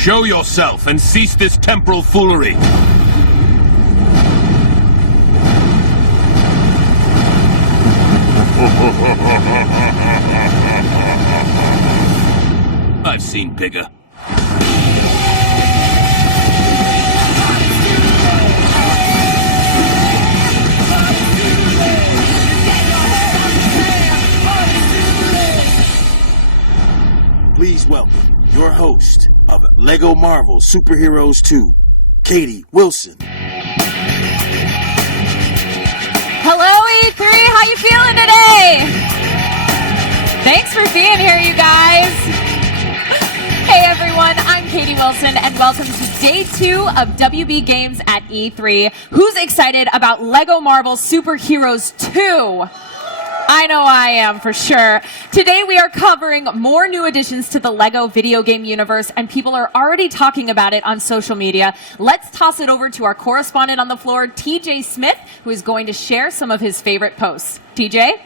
Show yourself and cease this temporal foolery. I've seen bigger. Please welcome your host of LEGO Marvel Superheroes 2, Katie Wilson. Hello, E3. How you feeling today? Thanks for being here, you guys. Hey, everyone. I'm Katie Wilson, and welcome to Day 2 of WB Games at E3. Who's excited about LEGO Marvel Superheroes 2? I know I am, for sure. Today we are covering more new additions to the LEGO video game universe, and people are already talking about it on social media. Let's toss it over to our correspondent on the floor, TJ Smith, who is going to share some of his favorite posts. TJ?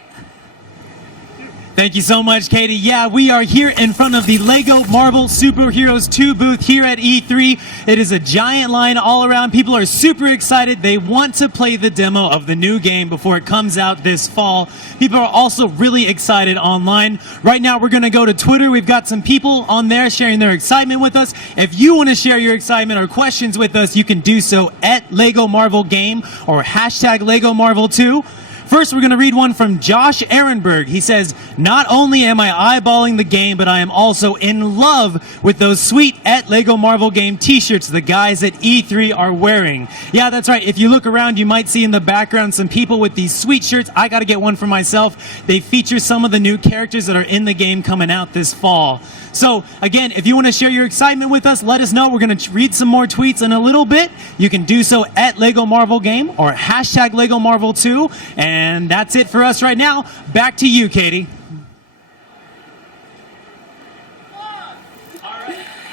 Thank you so much, Katie. Yeah, we are here in front of the LEGO Marvel Superheroes 2 booth here at E3. It is a giant line all around. People are super excited. They want to play the demo of the new game before it comes out this fall. People are also really excited online. Right now, we're going to go to Twitter. We've got some people on there sharing their excitement with us. If you want to share your excitement or questions with us, you can do so at LEGO Marvel Game or hashtag LEGO Marvel 2. First, we're going to read one from Josh Ehrenberg. He says, "Not only am I eyeballing the game, but I am also in love with those sweet at LEGO Marvel Game t-shirts the guys at E3 are wearing." Yeah, that's right. If you look around, you might see in the background some people with these sweet shirts. I got to get one for myself. They feature some of the new characters that are in the game coming out this fall. So, again, if you want to share your excitement with us, let us know. We're going to read some more tweets in a little bit. You can do so at LEGO Marvel Game or hashtag LEGO Marvel 2. And that's it for us right now. Back to you, Katie.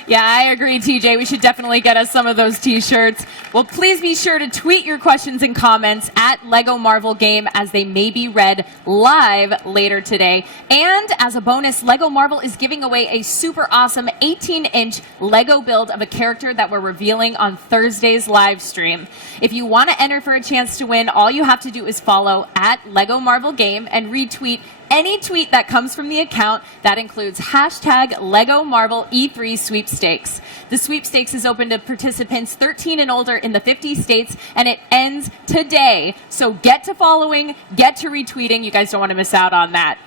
Yeah, I agree, TJ. We should definitely get us some of those t-shirts. Well, please be sure to tweet your questions and comments at LEGO Marvel Game, as they may be read live later today. And as a bonus, LEGO Marvel is giving away a super awesome 18-inch LEGO build of a character that we're revealing on Thursday's live stream. If you want to enter for a chance to win, all you have to do is follow at LEGO Marvel Game and retweet any tweet that comes from the account. That includes hashtag LEGO Marvel E3 sweepstakes. The sweepstakes is open to participants 13 and older in the 50 states, and it ends today. So get to following, get to retweeting. You guys don't want to miss out on that.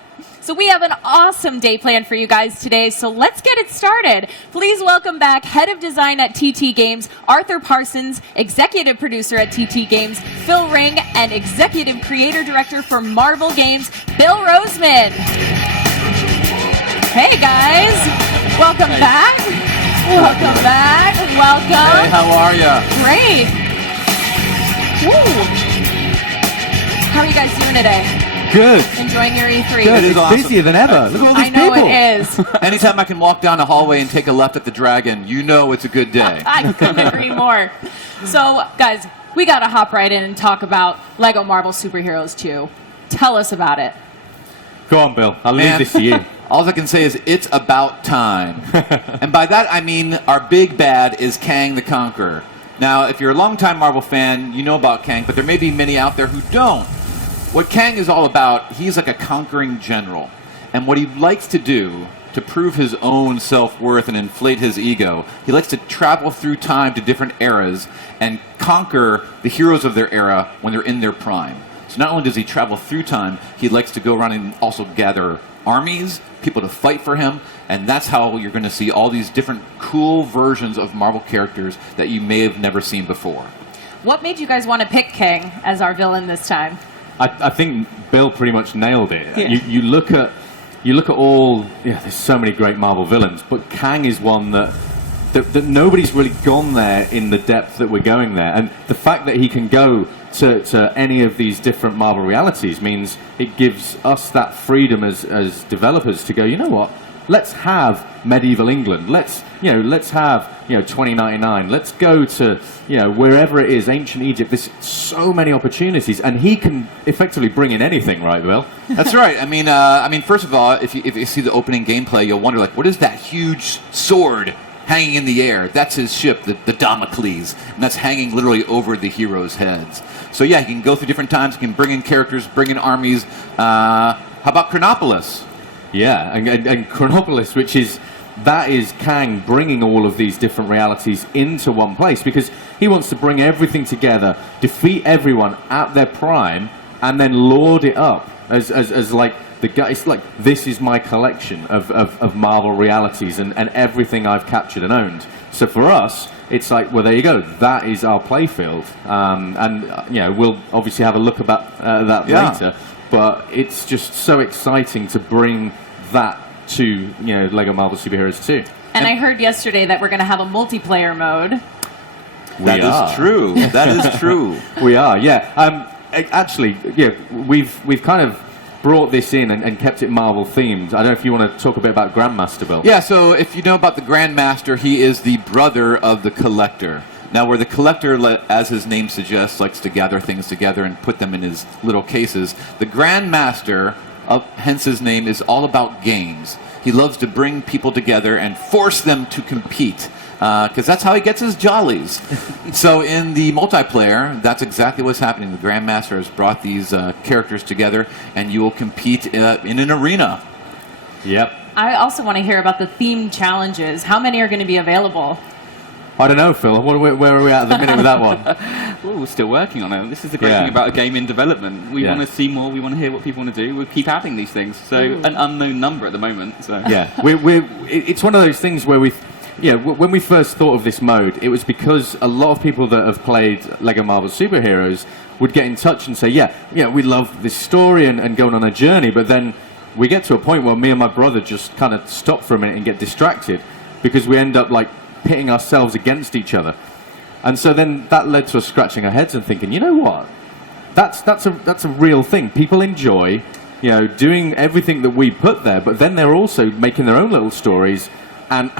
So we have an awesome day planned for you guys today, so let's get it started. Please welcome back Head of Design at TT Games, Arthur Parsons, Executive Producer at TT Games, Phil Ring, and Executive Creator Director for Marvel Games, Bill Roseman. Hey guys, welcome back. Welcome back. Welcome. Hey, how are ya? Great. Woo. How are you guys doing today? Good. Enjoying your E3? Good. It's awesome. busier than ever. Look at all these I know people. it is. Anytime I can walk down the hallway and take a left at the Dragon, you know it's a good day. I couldn't agree more. So, guys, we got to hop right in and talk about LEGO Marvel Superheroes 2. Tell us about it. Go on, Bill. I'll leave Man, this to you. all I can say is it's about time. And by that I mean our big bad is Kang the Conqueror. Now, if you're a longtime Marvel fan, you know about Kang, but there may be many out there who don't. What Kang is all about, he's like a conquering general. And what he likes to do to prove his own self-worth and inflate his ego, he likes to travel through time to different eras and conquer the heroes of their era when they're in their prime. So not only does he travel through time, he likes to go around and also gather armies, people to fight for him, and that's how you're going to see all these different cool versions of Marvel characters that you may have never seen before. What made you guys want to pick Kang as our villain this time? I think Bill pretty much nailed it. Yeah. You look at all. Yeah, there's so many great Marvel villains, but Kang is one that nobody's really gone there in the depth that we're going there. And the fact that he can go to any of these different Marvel realities means it gives us that freedom as developers to go, you know what? Let's have medieval England. Let's have 2099. Let's go to wherever it is, ancient Egypt. There's so many opportunities, and he can effectively bring in anything, right, Bill? That's right. I mean, first of all, if you see the opening gameplay, you'll wonder, like, what is that huge sword hanging in the air. That's his ship, the Damocles, and that's hanging literally over the heroes' heads. So yeah, he can go through different times. He can bring in characters, bring in armies. How about Chronopolis? Yeah, and Chronopolis, which is Kang bringing all of these different realities into one place, because he wants to bring everything together, defeat everyone at their prime, and then lord it up as like the guy. It's like, this is my collection of Marvel realities and everything I've captured and owned. So for us, it's like, well, there you go. That is our playfield, and you know, we'll obviously have a look about that later. But it's just so exciting to bring that to, you know, Lego Marvel Superheroes 2. And I heard yesterday that we're going to have a multiplayer mode. That is true. That is true. We are, yeah. Actually, yeah, we've kind of brought this in and kept it Marvel themed. I don't know if you want to talk a bit about Grandmaster, Bill. Yeah, so if you know about the Grandmaster, he is the brother of the Collector. Now, where the Collector, as his name suggests, likes to gather things together and put them in his little cases, the Grandmaster, hence his name, is all about games. He loves to bring people together and force them to compete, because that's how he gets his jollies. So in the multiplayer, that's exactly what's happening. The Grandmaster has brought these characters together, and you will compete in an arena. Yep. I also want to hear about the themed challenges. How many are going to be available? I don't know, Phil. Where are we at the minute with that one? Well, we're still working on it. This is the great thing about a game in development. We want to see more. We want to hear what people want to do. We'll keep adding these things. So an unknown number at the moment. So yeah, it's one of those things where when we first thought of this mode, it was because a lot of people that have played Lego Marvel Superheroes would get in touch and say, yeah, we love this story and going on a journey, but then we get to a point where me and my brother just kind of stop for a minute and get distracted because we end up like pitting ourselves against each other. And so then that led to us scratching our heads and thinking, you know what? That's a real thing. People enjoy, you know, doing everything that we put there, but then they're also making their own little stories and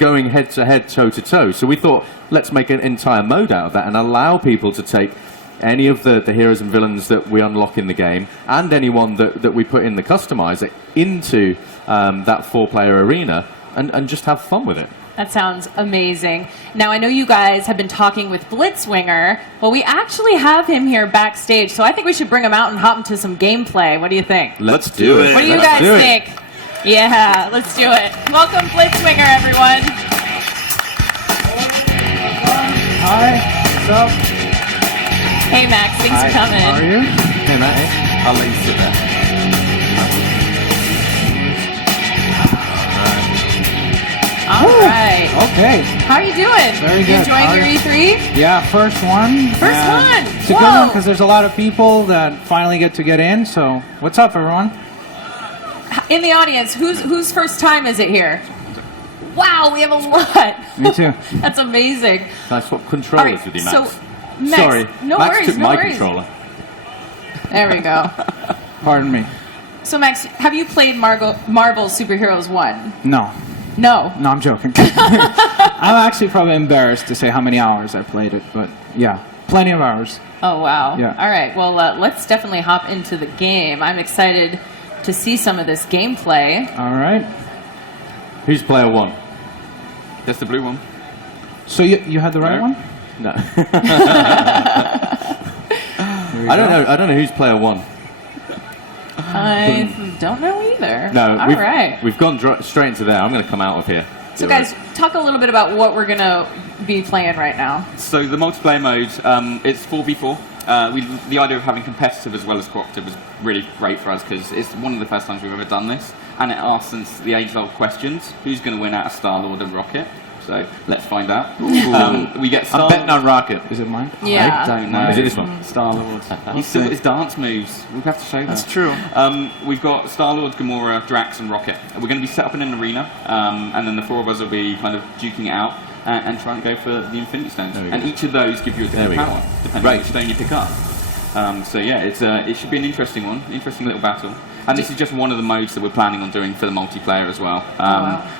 going head to head, toe to toe. So we thought, let's make an entire mode out of that and allow people to take any of the heroes and villains that we unlock in the game and anyone that we put in the customizer into that 4-player arena and just have fun with it. That sounds amazing. Now, I know you guys have been talking with Blitzwinger, but we actually have him here backstage, so I think we should bring him out and hop into some gameplay. What do you think? Let's do it. What do you guys think? Yeah, let's do it. Welcome, Blitzwinger, everyone. Hi, what's up? Hey, Max, thanks for coming. How are you? Hey, Matt. I'll let you sit there. All right. Okay. How are you doing? Very You good. enjoying your E3? Yeah, first one. First one. It's a good one because there's a lot of people that finally get to get in. So, what's up, everyone? In the audience, whose first time is it here? Wow, we have a lot. Me too. That's amazing. Can I swap controllers All right, with you, so, Max? Max, Sorry, no Max worries, took no my worries. controller. There we go. Pardon me. So, Max, have you played Marvel Superheroes 1? No. No. No, I'm joking. I'm actually probably embarrassed to say how many hours I played it, but yeah, plenty of hours. Oh, wow. Yeah. All right, well, let's definitely hop into the game. I'm excited to see some of this gameplay. All right. Who's player 1? that's the blue one. So you had the right one? No. I I don't know who's player 1. I don't know either. No, All right. we've gone straight into there. I'm going to come out of here. So, guys, talk a little bit about what we're going to be playing right now. So the multiplayer mode, it's 4v4. The idea of having competitive as well as cooperative was really great for us because it's one of the first times we've ever done this, and it asks us the age-old questions: who's going to win out of Star-Lord and Rocket? So let's find out. We get I'm betting on Rocket. Is it mine? Yeah. I don't know. Is it this one? Star-Lord. He's still got his dance moves. We have to show that. That's true. We've got Star-Lord, Gamora, Drax, and Rocket. We're going to be set up in an arena, and then the 4 of us will be kind of duking it out and trying to go for the Infinity Stones. And each of those give you a different power, depending on which stone you pick up. So yeah, it should be an interesting one, interesting little battle. And this is just one of the modes that we're planning on doing for the multiplayer as well.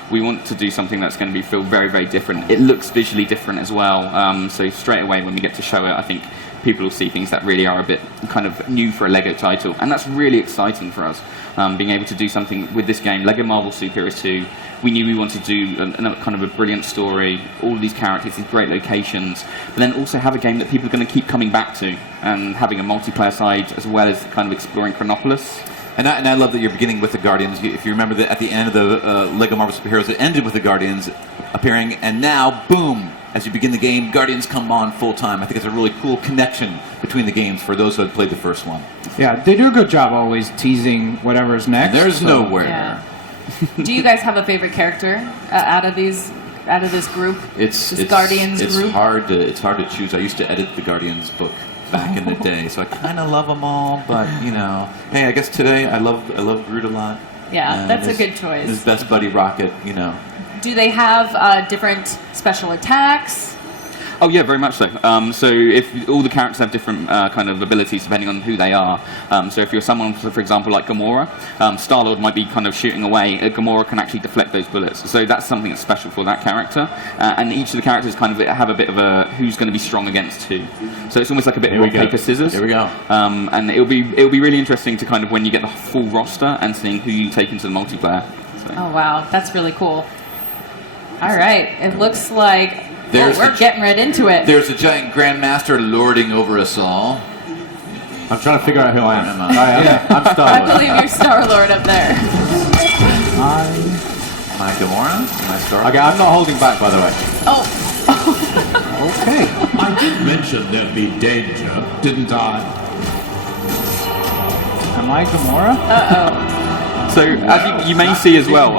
We want to do something that's going to feel very, very different. It looks visually different as well. So straight away when we get to show it, I think people will see things that really are a bit kind of new for a LEGO title, and that's really exciting for us. Being able to do something with this game, LEGO Marvel Super Heroes 2, we knew we wanted to do kind of a brilliant story, all of these characters, these great locations, but then also have a game that people are going to keep coming back to, and having a multiplayer side as well as kind of exploring Chronopolis. And I love that you're beginning with the Guardians. If you remember that at the end of the LEGO Marvel Super Heroes, it ended with the Guardians appearing, and now, boom, as you begin the game, Guardians come on full time. I think it's a really cool connection between the games for those who had played the first one. Yeah, they do a good job always teasing whatever's next. And there's so. nowhere. Yeah. Do you guys have a favorite character out of this group? It's Guardians it's group? hard to choose. I used to edit the Guardians book back in the day, so I kind of love them all. But you know, hey, I guess today I love Groot a lot. Yeah, that's a good choice. His best buddy Rocket, you know. Do they have different special attacks? Oh yeah, very much so. So if all the characters have different kind of abilities depending on who they are. So if you're someone, for example, like Gamora, Star-Lord might be kind of shooting away. Gamora can actually deflect those bullets. So that's something that's special for that character. And each of the characters kind of have a bit of a who's going to be strong against who. So it's almost like a bit of rock, paper, scissors. Here we go. And it'll be really interesting to kind of when you get the full roster and seeing who you take into the multiplayer. So. Oh wow, that's really cool. All right, it looks like we're getting right into it. There's a giant Grandmaster lording over us all. I'm trying to figure out who I am. Yeah. I'm Star-Lord. I believe you're Star-Lord up there. Am I Gamora? Am I Star-Lord? Okay, I'm not holding back, by the way. Oh. Okay. I did mention there'd be danger, didn't I? Am I Gamora? Uh-oh. So, as you may see as well,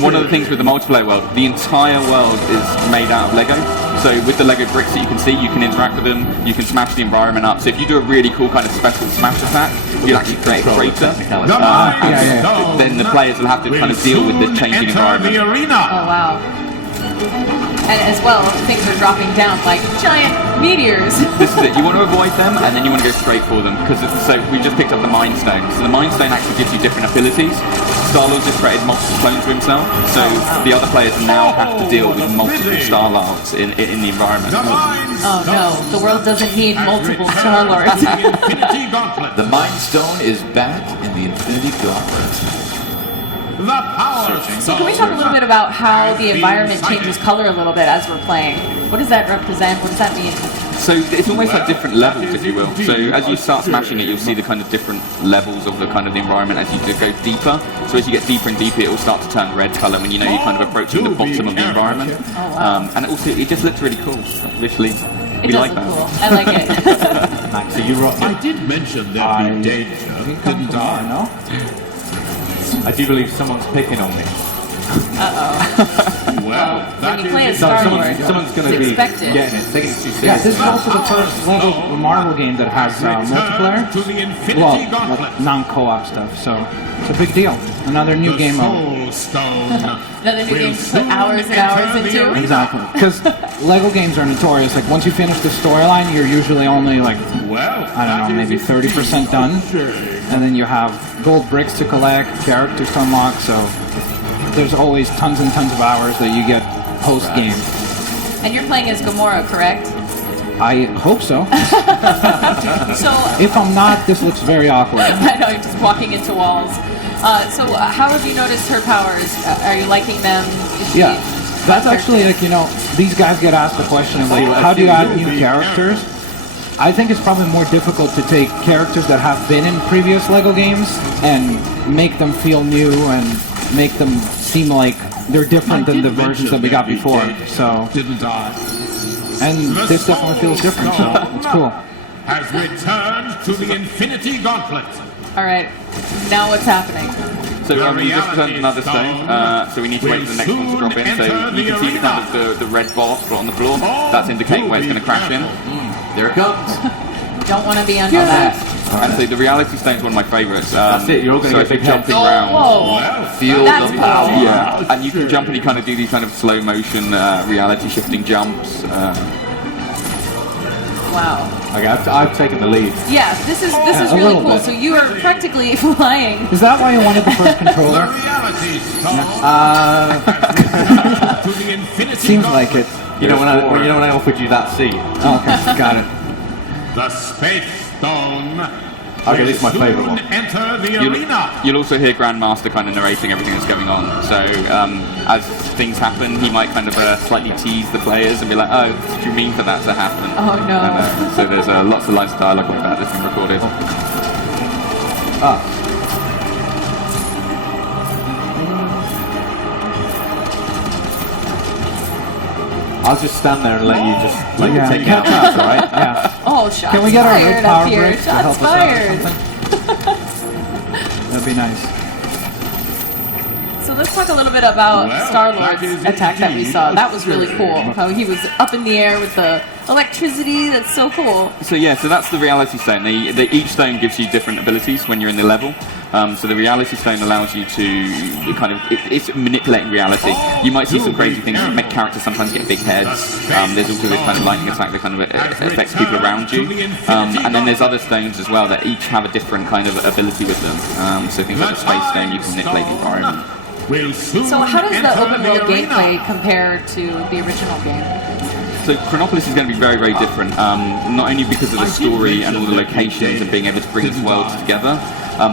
one of the things with the multiplayer world, the entire world is made out of Lego. So with the Lego bricks that you can see, you can interact with them, you can smash the environment up. So if you do a really cool kind of special smash attack, you'll actually create a crater. Then the players will have to kind of deal with the changing environment. Oh, wow. And as well, things are dropping down like giant meteors. This is it. You want to avoid them, and then you want to go straight for them. So we just picked up the Mind Stone. So the Mind Stone actually gives you different abilities. Star-Lord just created multiple clones for himself, so the other players now have to deal with multiple Star-Lords in the environment. Oh no, the world doesn't need multiple Star-Lords. The Mind Stone is back in the Infinity Gauntlet. So can we talk a little bit about how the environment changes color a little bit as we're playing? What does that represent? What does that mean? So it's almost like different levels, if you will. So as you start smashing it, you'll see the kind of different levels of the kind of the environment as you go deeper. So as you get deeper and deeper, it will start to turn red color when you know you're kind of approaching the bottom of the environment. Oh, wow. And also, it just looks really cool, visually. It does look cool. I like it. Max, so you rock. I did mention there'd be danger, didn't I? No? I do believe someone's picking on me. Uh-oh. Well, when you play as Star-Lord, someone's going to be expected. getting it, taking it too seriously. Yeah, this is also the first Lego Marvel game that has multiplayer. to the Infinity Well, Gauntlet. non-co-op stuff, so it's a big deal. Another new game mode. Soul Stone. Another new game to put hours and hours into. Exactly. Because Lego games are notorious. Like, once you finish the storyline, you're usually only, like, Well, I don't know, maybe 30% done. And then you have gold bricks to collect, characters to unlock, so there's always tons and tons of hours that you get post-game. And you're playing as Gamora, correct? I hope so. So If I'm not, this looks very awkward. I know, you're just walking into walls. So how have you noticed her powers? Are you liking them? Is she- Yeah, that's actually like, these guys get asked the question of like, how do you add new characters? I think it's probably more difficult to take characters that have been in previous Lego games and make them feel new and make them seem like they're different than the versions that we got before. So, didn't I? and this definitely feels different, so it's cool. Has returned to the Infinity Gauntlet. All right, now what's happening? So we just returned another stone, so we need to wait for the next one to drop in. So you can see the kind of the red bar on the floor. That's indicating where it's going to crash in. There it comes. Don't want to be under that. And so the reality stone is one of my favourites. That's it, you're all going to get big jumping heads. around. Whoa! Feel That's the power. cool. Yeah, and you can jump and you kind of do these kind of slow motion reality shifting jumps. Wow. Okay, I've taken the lead. Yeah, this is a really little cool. bit. So you are practically flying. Is that why you wanted the first controller? Reality Stone to the Infinity Seems like it. You know when I offered you that seat. Oh, okay, got it. The Space Stone. Okay, this is my favourite one. Enter the arena. You'll also hear Grandmaster kind of narrating everything that's going on. So as things happen, he might kind of slightly tease the players and be like, "Oh, what do you mean for that to happen?" Oh no. And, so there's lots of lines of dialogue like that that's been recorded. I'll just stand there and let you just take Yeah. out shots, all right? Yeah. Oh, shots Can we get our fired red up power here. break to help Shots us out or fired. something? That'd be nice. So let's talk a little bit about Well, Star-Lord's that is attack that we indeed saw. a That was really spirit. cool. How he was up in the air with the electricity. That's so cool. So yeah, so that's the reality stone. Each stone gives you different abilities when you're in the level. So the reality stone allows you to kind of, it's manipulating reality. You might see some crazy things that make characters sometimes get big heads. There's also this kind of lightning attack that kind of affects people around you. And then there's other stones as well that each have a different kind of ability with them. So things like the space stone, you can manipulate the environment. So how does the open world gameplay compare to the original game? So Chronopolis is going to be very, very different, not only because of the story and all the locations and being able to bring these worlds together,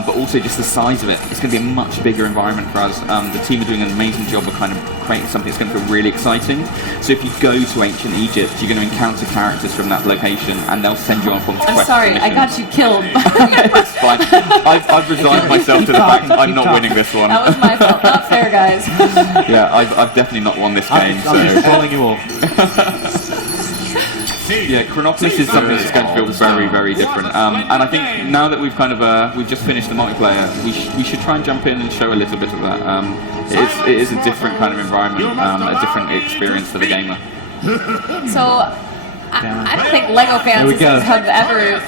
but also just the size of it. It's going to be a much bigger environment for us. The team are doing an amazing job of kind of creating something that's going to feel really exciting. So if you go to ancient Egypt, you're going to encounter characters from that location, and they'll send you on forms of I'm quest sorry, I missions. got you killed. It's fine. I've resigned myself to the fact that I'm not winning this one. That was my fault. Not fair, guys. Yeah, I've definitely not won this game. I'm just following you all. Yeah, Chronopolis is something that's going to feel very, very different. And I think now that we've kind of we've just finished the multiplayer, we should try and jump in and show a little bit of that. It is a different kind of environment, a different experience for the gamer. So I don't think Lego fans we go. have ever.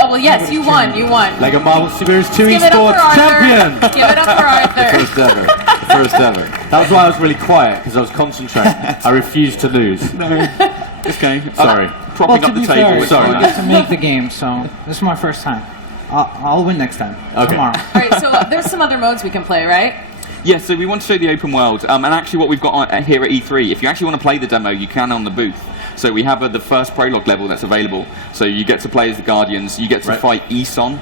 Oh well, yes, you won. You won. Lego Marvel Super Heroes 2 Give it up Esports for Arthur. Champion! Give it up for Arthur. First ever. First ever. That was why I was really quiet, because I was concentrating. I refused to lose. Okay. Sorry. Propping to up the be table. fair, is sorry. I fine. get to make the game, so this is my first time. I'll win next time. Okay. Tomorrow. All right, so there's some other modes we can play, right? Yeah, so we want to show the open world, and actually what we've got here at E3, if you actually want to play the demo, you can on the booth. So we have the first prologue level that's available. So you get to play as the Guardians, you get to fight Eson,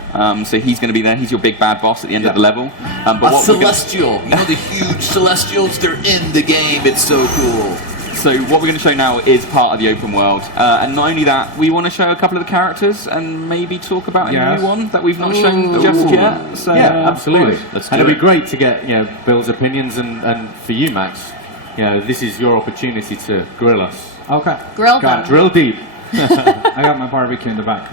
so he's going to be there, he's your big bad boss at the end of the level. But A what we're gonna- celestial. You know the huge celestials? They're in the game. It's so cool. So what we're going to show now is part of the open world, and not only that, we want to show a couple of the characters and maybe talk about a Yes. new one that we've not shown just yet. So Yeah, absolutely. Let's And do it'd it. be great to get Bill's opinions, and for you, Max, this is your opportunity to grill us. Okay. Grill Got them. Drill deep. I got my barbecue in the back.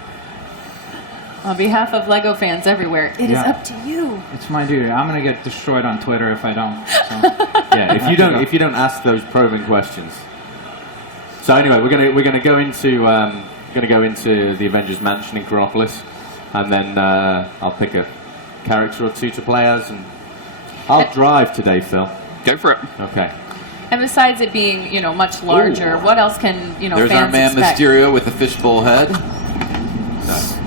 On behalf of Lego fans everywhere, it is Yeah. up to you. It's my duty. I'm gonna get destroyed on Twitter if I don't. So. Yeah, if you don't ask those probing questions. So anyway, we're gonna go into the Avengers Mansion in Chronopolis, and then I'll pick a character or two to play as, and I'll drive today, Phil. go for it. Okay. And besides it being, much larger, what else can, There's fans our man expect? Mysterio with the fishbowl head.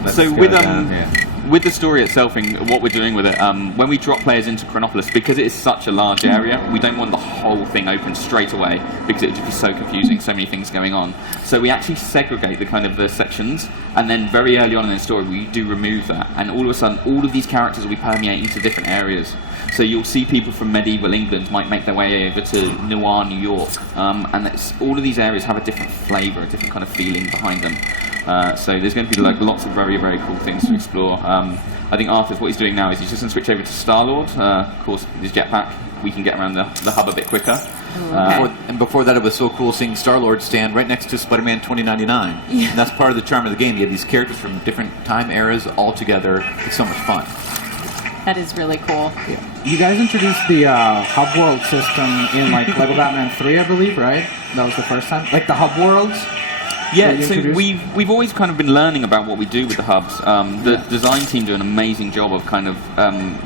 Let's So go with down here. with the story itself and what we're doing with it, when we drop players into Chronopolis, because it is such a large area, we don't want the whole thing open straight away because it would just be so confusing, so many things going on. So we actually segregate the kind of the sections, and then very early on in the story we do remove that, and all of a sudden all of these characters will be permeating into different areas. So you'll see people from medieval England might make their way over to Noir, New York, and all of these areas have a different flavour, a different kind of feeling behind them. So there's going to be lots of very, very cool things to explore. I think Arthur's what he's doing now is he's just going to switch over to Star-Lord. Of course, his jetpack, we can get around the hub a bit quicker. Before that, it was so cool seeing Star-Lord stand right next to Spider-Man 2099. Yeah. And that's part of the charm of the game. You have these characters from different time eras all together. It's so much fun. That is really cool. You guys introduced the hub world system in Lego Batman 3, I believe, right? That was the first time. Like the hub worlds. Yeah, that you so introduced? we've always kind of been learning about what we do with the hubs. The design team do an amazing job of kind of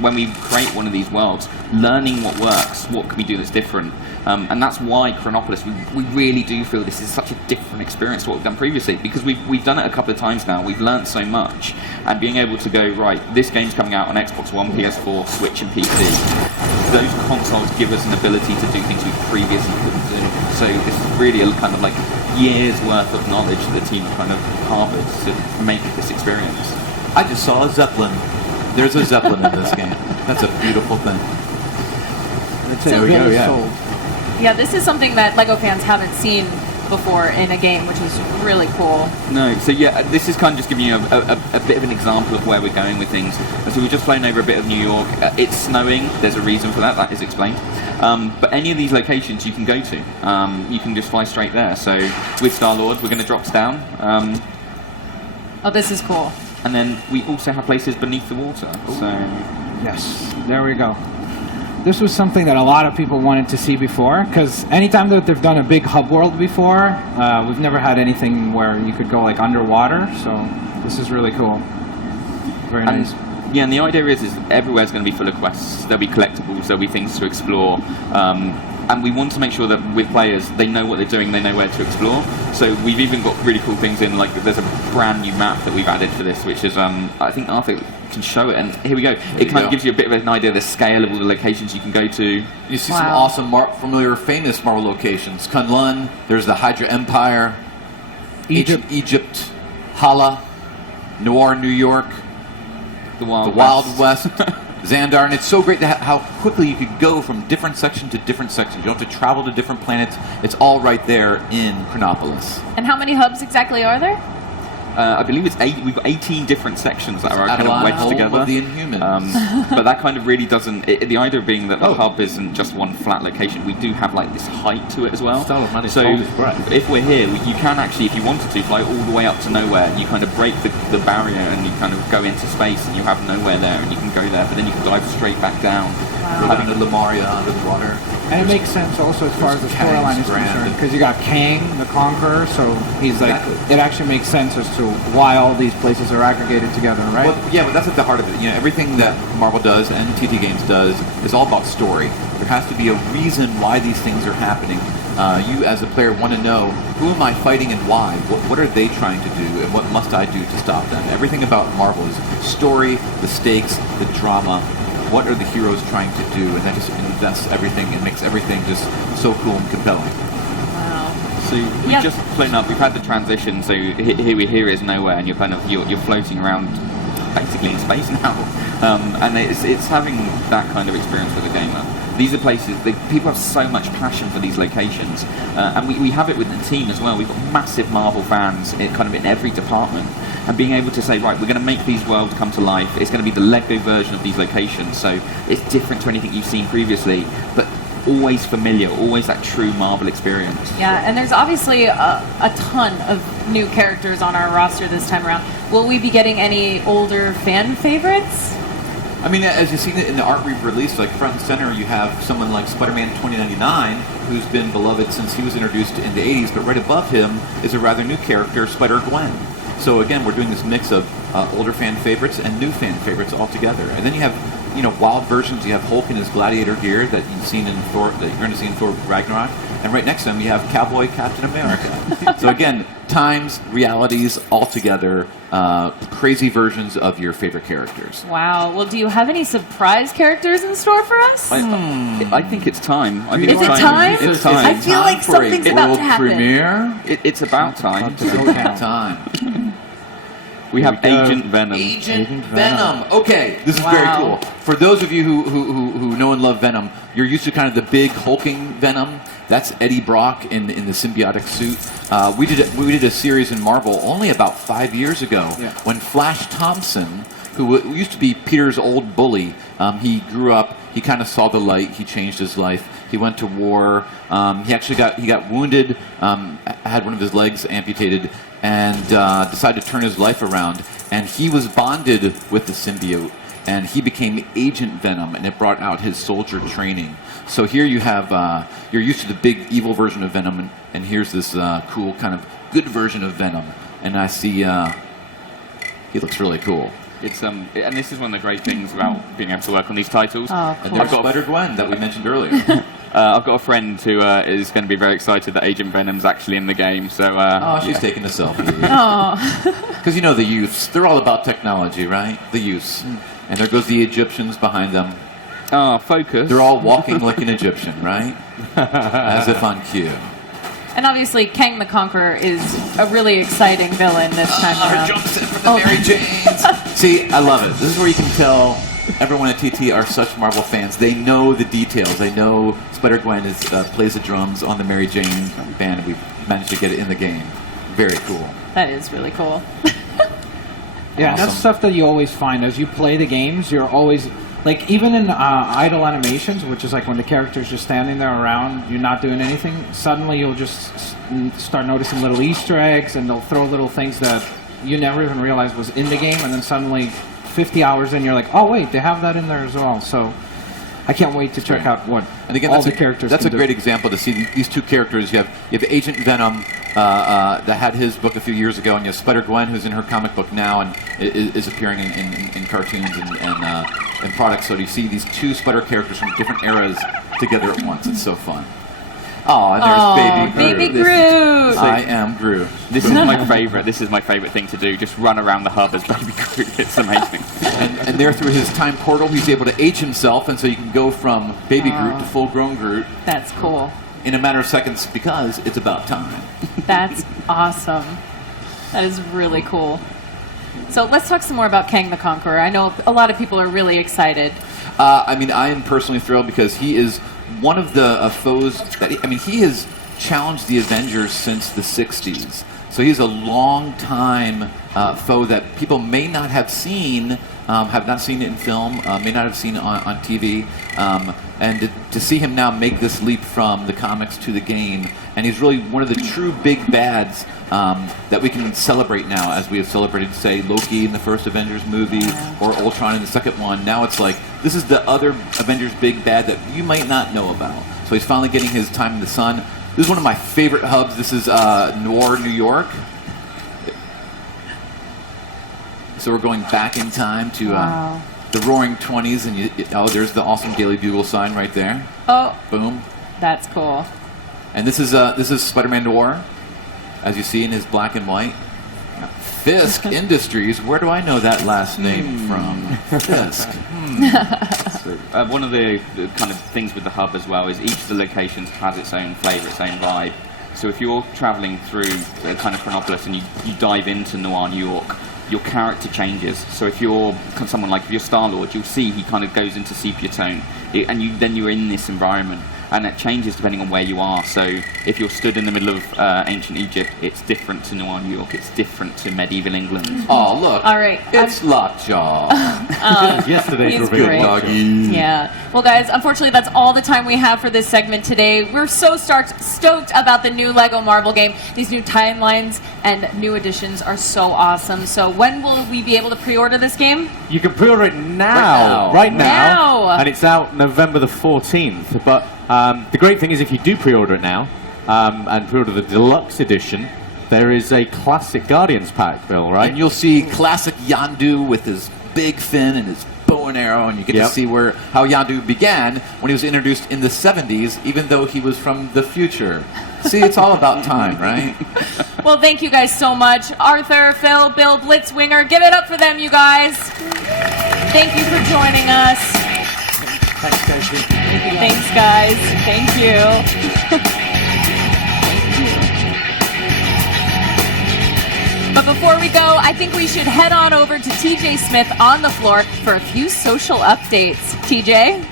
when we create one of these worlds, learning what works, what can we do that's different, and that's why Chronopolis. We really do feel this is such a different experience to what we've done previously, because we've done it a couple of times now. We've learned so much, and being able to go right, this game's coming out on Xbox One, PS4, Switch, and PC. Those consoles give us an ability to do things we previously couldn't do. So this is really a kind of like years worth of knowledge knowledge that the team kind of harvest to make this experience. I just saw a Zeppelin. There's a Zeppelin in this game. That's a beautiful thing. There we go, yeah. Yeah, this is something that LEGO fans haven't seen before in a game, which is really cool. No, so yeah, this is kind of just giving you a bit of an example of where we're going with things. And so we've just flown over a bit of New York. It's snowing. There's a reason for that. That is explained. But any of these locations you can go to. You can just fly straight there. So with Star-Lord, we're going to drop down. Oh, this is cool. And then we also have places beneath the water. So Yes, there we go. This was something that a lot of people wanted to see before, because anytime that they've done a big hub world before, we've never had anything where you could go like underwater, so this is really cool. Very nice. Yeah, and the idea is everywhere's going to be full of quests. There'll be collectibles, there'll be things to explore. And we want to make sure that with players, they know what they're doing, they know where to explore. So we've even got really cool things in, like there's a brand new map that we've added for this, which is, I think Arthur can show it, and here we go. It kind of gives you a bit of an idea of the scale of all the locations you can go to. You see some awesome, familiar, famous Marvel locations. Kunlun, there's the Hydra Empire, Egypt, Hala, Noir, New York, The Wild West, Xandar, and it's so great how quickly you could go from different section to different section. You don't have to travel to different planets. It's all right there in Chronopolis. And how many hubs exactly are there? I believe it's 8. We've got 18 different sections that are kind of wedged together. Of the Inhumans. But that kind of really doesn't. The idea being that the hub isn't just one flat location. We do have like this height to it as well. So if we're here, you can actually, if you wanted to, fly all the way up to nowhere. And you kind of break the barrier and you kind of go into space and you have nowhere there and you can go there. But then you can dive straight back down. Having the Lemuria under the water. And it makes sense also as far as the storyline is concerned, because you got Kang the Conqueror, so he's like, it actually makes sense as to why all these places are aggregated together, right? Well, yeah, but that's at the heart of it. You know, everything that Marvel does and TT Games does is all about story. There has to be a reason why these things are happening. You, as a player, want to know, who am I fighting and why? What are they trying to do, and what must I do to stop them? Everything about Marvel is story, the stakes, the drama. What are the heroes trying to do? And that just invests everything and makes everything just so cool and compelling. Wow. So we've just flown up. We've had the transition. So here is nowhere, and you're kind of you're floating around basically in space now. And it's having that kind of experience with the gamer. These are places people have so much passion for these locations, and we have it with the team as well. We've got massive Marvel fans in every department. And being able to say, right, we're going to make these worlds come to life. It's going to be the LEGO version of these locations. So it's different to anything you've seen previously, but always familiar, always that true Marvel experience. Yeah, and there's obviously a ton of new characters on our roster this time around. Will we be getting any older fan favorites? I mean, as you've seen it in the art we've released, like front and center, you have someone like Spider-Man 2099, who's been beloved since he was introduced in the 80s, but right above him is a rather new character, Spider-Gwen. So again, we're doing this mix of older fan favorites and new fan favorites all together. And then you have, wild versions. You have Hulk in his gladiator gear that you've seen in Thor, that you're going to see in Thor Ragnarok. And right next to him, you have Cowboy Captain America. So again, times, realities, all together, crazy versions of your favorite characters. Wow. Well, do you have any surprise characters in store for us? I think it's time. Is it time? It's time. I feel like something's about to happen. Premiere? It's about time. Time. We have Agent Venom. Agent Venom. Okay, this is very cool. For those of you who know and love Venom, you're used to kind of the big hulking Venom. That's Eddie Brock in the symbiotic suit. We did a series in Marvel only about 5 years ago when Flash Thompson, who used to be Peter's old bully, he grew up. He kind of saw the light. He changed his life. He went to war. He actually got wounded. Had one of his legs amputated, and decided to turn his life around. And he was bonded with the symbiote, and he became Agent Venom, and it brought out his soldier training. So here you have, you're used to the big evil version of Venom, and here's this cool kind of good version of Venom. And I see he looks really cool. It's and this is one of the great things about being able to work on these titles. Oh, cool. And there's Spider-Gwen that we mentioned earlier. I've got a friend who is going to be very excited that Agent Venom's actually in the game. So she's taking a selfie. Oh. Because the youths, they're all about technology, right? The youths. And there goes the Egyptians behind them. Oh, focus. They're all walking like an Egyptian, right? As if on cue. And obviously, Kang the Conqueror is a really exciting villain this time around. Jumps in for the Mary Janes. See, I love it. This is where you can tell everyone at TT are such Marvel fans. They know the details. They know Spider-Gwen plays the drums on the Mary Jane band. We've managed to get it in the game. Very cool. That is really cool. Yeah, that's stuff that you always find as you play the games. You're always like, even in idle animations, which is like when the character's just standing there around, you're not doing anything. Suddenly, you'll just start noticing little Easter eggs, and they'll throw little things that you never even realized was in the game, and then suddenly, 50 hours in, you're like, oh wait, they have that in there as well. So I can't wait to check out what and again, all the characters. That's a great example to see these two characters. You have Agent Venom. That had his book a few years ago, and you have Spider-Gwen, who's in her comic book now and is appearing in cartoons and products. So you see these two Spider characters from different eras together at once. It's so fun. Oh, and there's Baby Groot. I am Groot. This is my favorite. This is my favorite thing to do. Just run around the hub as Baby Groot. It's amazing. And there, through his time portal, he's able to age himself, and so you can go from Baby Groot to full-grown Groot. That's cool. In a matter of seconds, because it's about time. That's awesome. That is really cool. So let's talk some more about Kang the Conqueror. I know a lot of people are really excited. I mean, I am personally thrilled because he is one of the foes that he has challenged the Avengers since the 60s. So he's a long time foe that people may not have seen, have not seen it in film, may not have seen on TV. And to see him now make this leap from the comics to the game, and he's really one of the true big bads that we can celebrate now, as we have celebrated, say, Loki in the first Avengers movie, or Ultron in the second one. Now it's like, this is the other Avengers big bad that you might not know about. So he's finally getting his time in the sun. This is one of my favorite hubs. This is Noir, New York. So we're going back in time to the Roaring 20s, and there's the awesome Daily Bugle sign right there. Oh, boom! That's cool. And this is Spider-Man Noir, as you see in his black and white. Fisk Industries. Where do I know that last name from? Fisk. One of the kind of things with the hub as well is each of the locations has its own flavour, its own vibe. So if you're travelling through kind of Chronopolis and you dive into Noir, New York, your character changes. So if you're someone like, if you're Star-Lord, you'll see he kind of goes into sepia tone, and then you're in this environment, and it changes depending on where you are. So if you're stood in the middle of ancient Egypt, it's different to Noir, New York. It's different to medieval England. Oh, look! All right, it's Lockjaw. Yesterday's he's reveal. great. Doggy. Yeah. Well, guys, unfortunately, that's all the time we have for this segment today. We're so stoked about the new LEGO Marvel game. These new timelines and new additions are so awesome. So when will we be able to pre-order this game? You can pre-order it now. Right now. And it's out November the 14th. But the great thing is, if you do pre-order it now, and pre-order the deluxe edition, there is a classic Guardians pack, Bill, right? And you'll see classic Yondu with his big fin and his bow and arrow, and you get to see how Yondu began when he was introduced in the 70s, even though he was from the future. See, it's all about time, right? Well, thank you guys so much. Arthur, Phil, Bill, Blitzwinger, give it up for them, you guys. Thank you for joining us. Thanks, Casey. Thanks, guys. Thank you. But before we go, I think we should head on over to TJ Smith on the floor for a few social updates. TJ?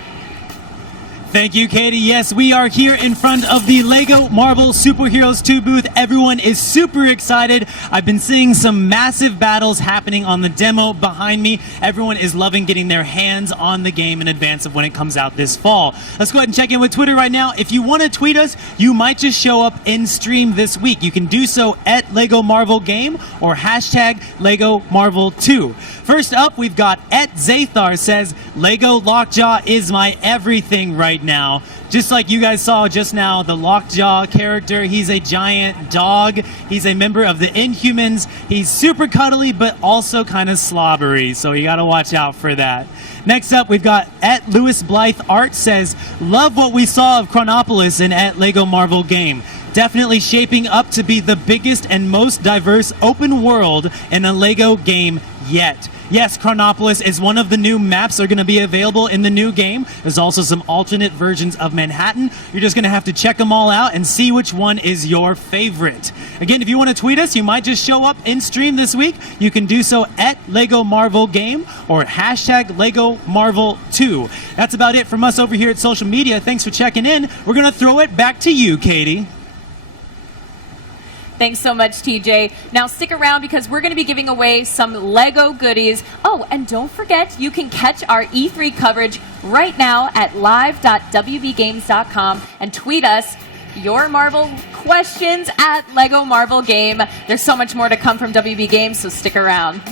Thank you, Katie. Yes, we are here in front of the LEGO Marvel Superheroes 2 booth. Everyone is super excited. I've been seeing some massive battles happening on the demo behind me. Everyone is loving getting their hands on the game in advance of when it comes out this fall. Let's go ahead and check in with Twitter right now. If you want to tweet us, you might just show up in stream this week. You can do so at LEGO Marvel Game or hashtag LEGO Marvel 2. First up, we've got at Zathar says, LEGO Lockjaw is my everything right now. Just like you guys saw just now, the Lockjaw character, he's a giant dog. He's a member of the Inhumans. He's super cuddly, but also kind of slobbery, so you got to watch out for that. Next up, we've got at Lewis Blythe Art says, love what we saw of Chronopolis in at LEGO Marvel Game. Definitely shaping up to be the biggest and most diverse open world in a LEGO game yet. Yes, Chronopolis is one of the new maps that are going to be available in the new game. There's also some alternate versions of Manhattan. You're just going to have to check them all out and see which one is your favorite. Again, if you want to tweet us, you might just show up in stream this week. You can do so at Lego Marvel Game or hashtag Lego Marvel 2. That's about it from us over here at social media. Thanks for checking in. We're going to throw it back to you, Katie. Thanks so much, TJ. Now stick around because we're going to be giving away some Lego goodies. Oh, and don't forget, you can catch our E3 coverage right now at live.wbgames.com and tweet us your Marvel questions at Lego Marvel Game. There's so much more to come from WB Games, so stick around.